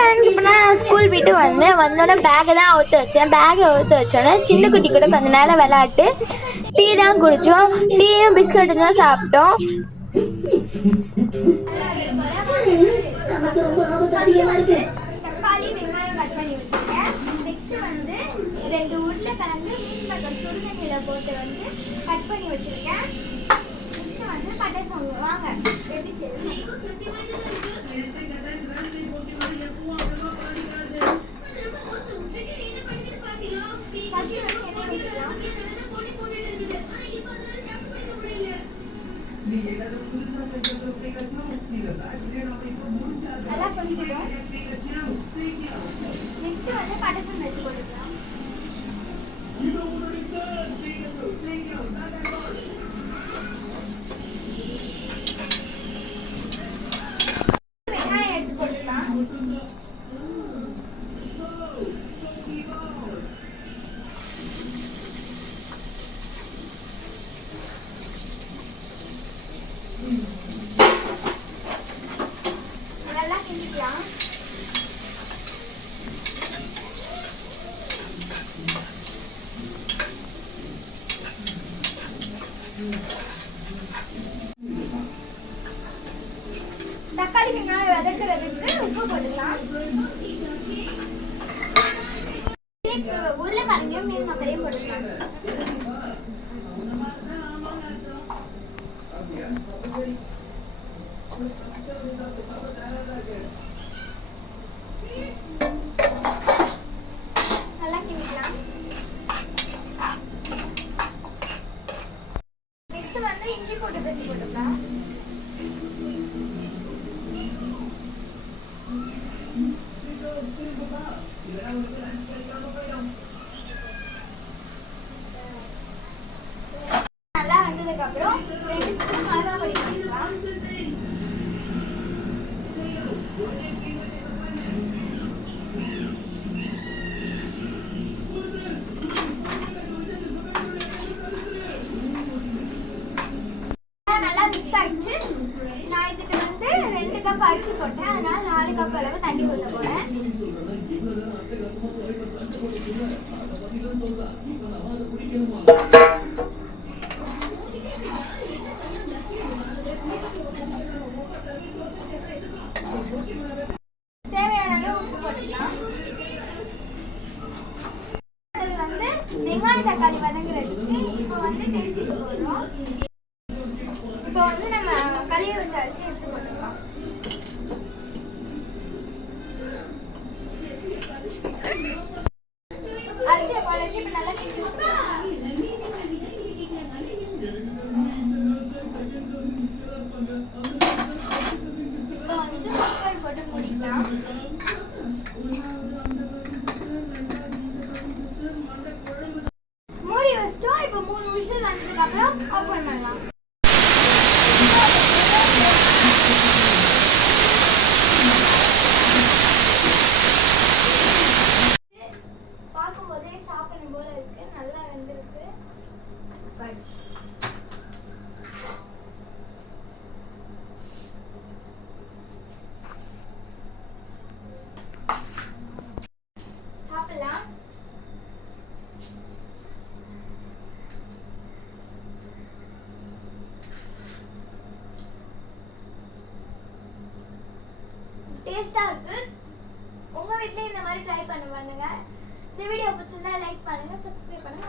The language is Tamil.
ஃப்ரெண்ட்ஸ், இப்போ நான் ஸ்கூல் விட்டு வந்தோடனே பேக்கை தான் அவுத்து வச்சேன். பேக்கை அவுத்து வச்சோன்னே சின்ன குட்டி கூட கொஞ்ச நேரம் விளையாட்டு டீ தான் குடித்தோம். டீயும் பிஸ்கட்டும் தான் சாப்பிட்டோம். தக்காளி வெங்காயம் கட் பண்ணி வச்சுருக்கேன். நெக்ஸ்ட் வந்து 2 உருளைக்கிழங்கு மீன் சுடுதண்ணியில் போட்டு வந்து கட் பண்ணி வச்சுருக்கேன். நெக்ஸ்ட் வந்து பட்டை சோம்பு. வாங்க எப்படி செய்யணும். நல்லா கொதிக்கட்டும். நெக்ஸ்ட் வந்து பட்டை சோம்பு எடுத்து போட்டுக்கலாம். வெங்காயம் எடுத்து போட்டுக்கலாம். நல்லா கிண்டிக்கலாம். தக்காளி வெங்காயம் வதக்குறதுக்கு உப்பு போட்டுக்கலாம். உருளைக்கிழங்கையும் மீன் மக்களையும் போட்டுக்கலாம். நல்லா கிண்டிக்கலாம். நெக்ஸ்ட் வந்து இஞ்சி போட்டு பேஸ்ட் போட்டுக்கலாம். நல்லா வந்ததுக்கு அப்புறம் 2 ஸ்பூன் மிளகா பொடி போட்டுக்கலாம். நல்லா மிக்ஸ் ஆயிடுச்சு. நான் இதுக்கு வந்து 2 கப் அரிசி போட்டேன். அதனால 4 கப் அளவு தண்ணி ஊற்ற போறேன். தேவையான அளவு உப்பு போட்டுக்கலாம். அது வந்து வெங்காயம் தக்காளி வதங்குறதுக்கு இப்போ வந்து டேஸ்ட் போடுறோம். இப்போ வந்து நம்ம கழுவி வச்ச அரிசி எடுத்து போட்டுக்கலாம். அரிசியை குழச்சி இப்போ நல்லா கிண்டிக்கலாம். இப்போ வந்து குக்கர் போட்டு மூடிக்கலாம். மூடி வச்சிட்டோம். இப்போ 3 நிமிஷம் வந்ததுக்கு அப்புறம் ஆஃப் பண்ணலாம். பார்க்கும்போதே சாப்பிடணும் போல இருக்கு. நல்லா வெந்திருக்கு. சாப்பிடலாம். டேஸ்டா இருக்கு. உங்க வீட்லயே இந்த மாதிரி ட்ரை பண்ணுங்க. இந்த வீடியோ பிடிச்சிருந்தா லைக் பண்ணுங்க, சப்ஸ்கிரைப் பண்ணுங்க.